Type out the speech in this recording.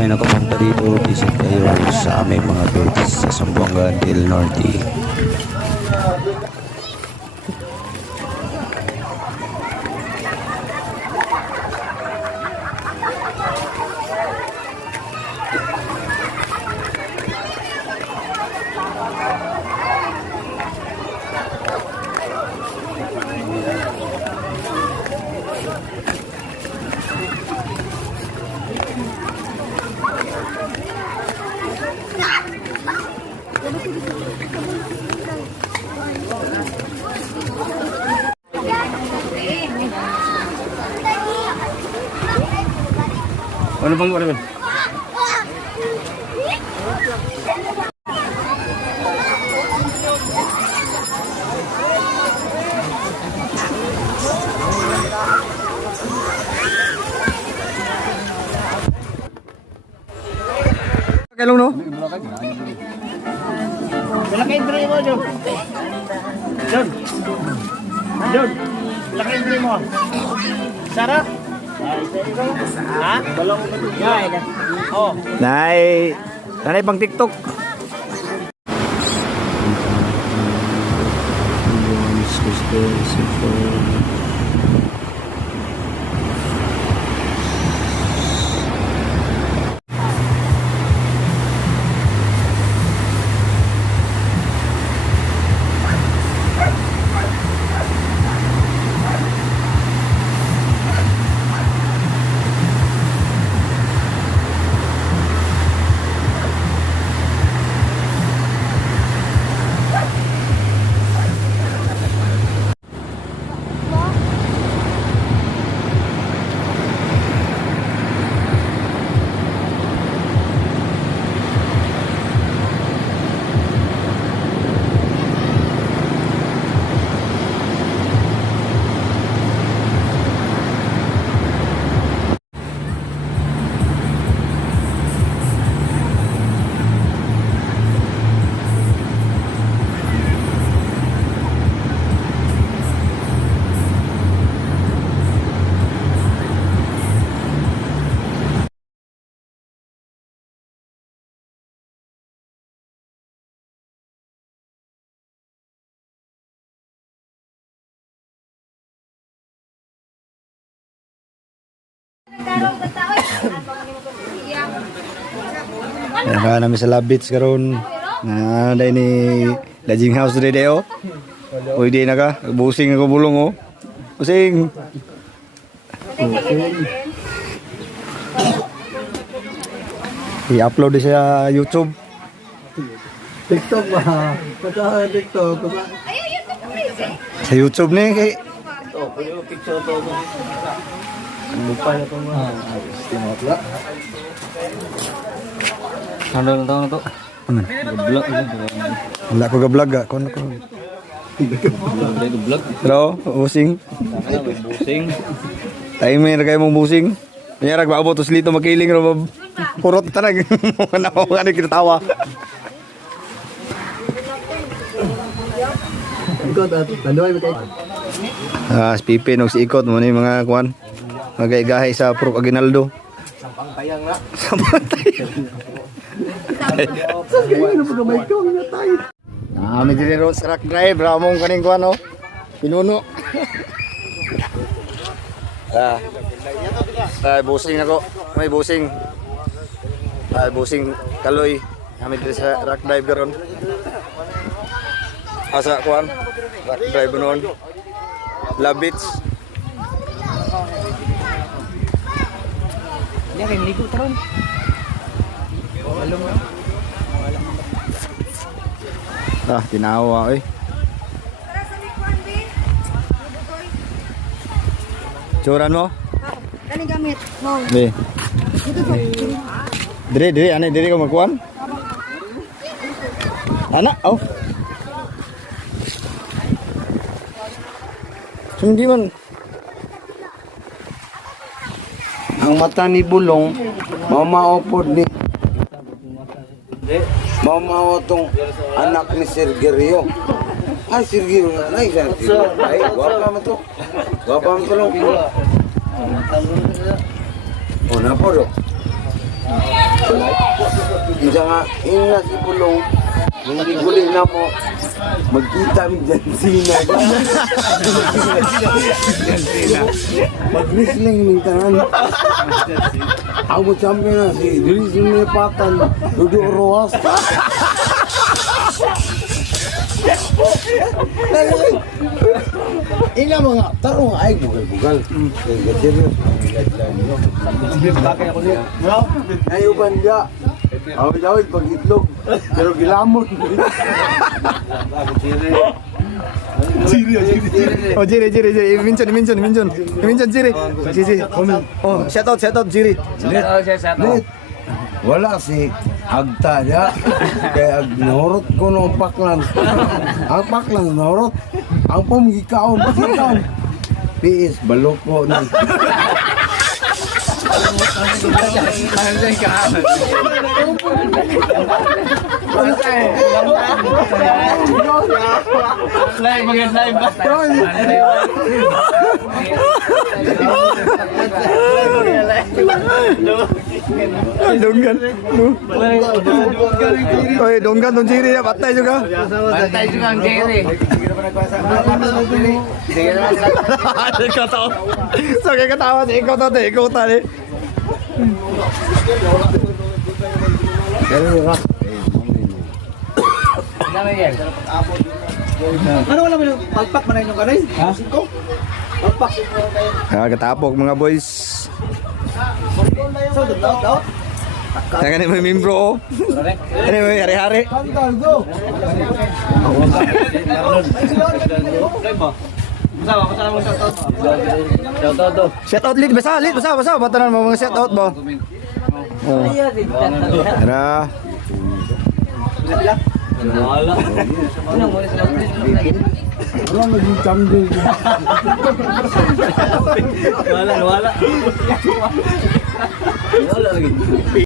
kayo nakapunta dito, visit kayo sa aming mga boots sa Zamboanga del Norte. Ano bang wala? Kailan no? Malaki entry mo, John. John, malaki entry mo. Sarah? Ha? Balong oh. Nanay pang TikTok. Yan namin sa Labits karon. Dahil ni Lodging House today dayo. Pwede na ka. Busing ako bulong oh. Busing. I-upload din sa YouTube. TikTok ba? Pagka TikTok. Sa YouTube ni kay Pwede mo picture to. Lupa na ito mga. Tinotla. Ano lang tawag na to? ano? Vlog. Wala ko ga-vlog ah. Kuno ko. Vlog. Hello, busing. Busing. Timer kayo mong busing. Kanya ragbaabot to slito makiling ro purot tanag. Ano ka ni kinatawa. Ikaw dati. Tanduay mo tayo. Si Pipe nung si Ikot mo ni mga kuan. Magaigahay sa Pro Aguinaldo. Sampang tayang na. Sampang tayang. Saan kayo na pagkamay ko? Nga tayo. May diri ro sa rock drive. Ramong kaning kuan oh. Pinuno. Busing ako. May busing. Busing kaloy. Kami diri sa rock drive karon. Asa kuan? Rock drive noon. Labits. Yan kay ligo taron. Walong lang. Tinawa eh. Curan mo? Kani gamit. No. Di. Dito to. Diri, ane diri ko magkuan. Anak, oh. Hindi man. Ang mata ni Bulong, mamaopod ni mamao tong anak ni Sergio. Ay, Sergio na. Ay, Sergio. Ay, guwapa mo to. Guwapa mo to lang. O, na po, do. Isa nga, ina si Pulong, hindi guli na mo, magkita mi dyan sina. Mag-wrestling ng tanan. Ako mo champion na si Dries Nilipatan, Dudu Rojas. Ina mga tarong ay bugal-bugal. Serious. Ay uban dia. Awit-awit pag itlog. Pero gilamon. Oh, Jiri. Minsan, Jiri. Oh, shout out, Jiri. Net. Wala si Agta ya. Kaya agnorot ko ng paklan. Ang paklan norot. Ang pamigikaon. PS baloko ni. Live, magand live ba? Donggan. Oy, Donggan tuh Jiri ya, patay juga. Bantay juga ang Jerry. Ketawa. So kayak ketawa sih, ikutan nih. Dami yan. Ano wala mo yung pagpak man yung kanay? Ha? Pagpak. Ketapok mga boys. So, daw. Yang ini may membro oh. Ini may hari-hari. Shout out lead basa. Batanan mo mga shout out ba? Oh. Tara. Wala. Wala naging champion. Wala. Wala lagi.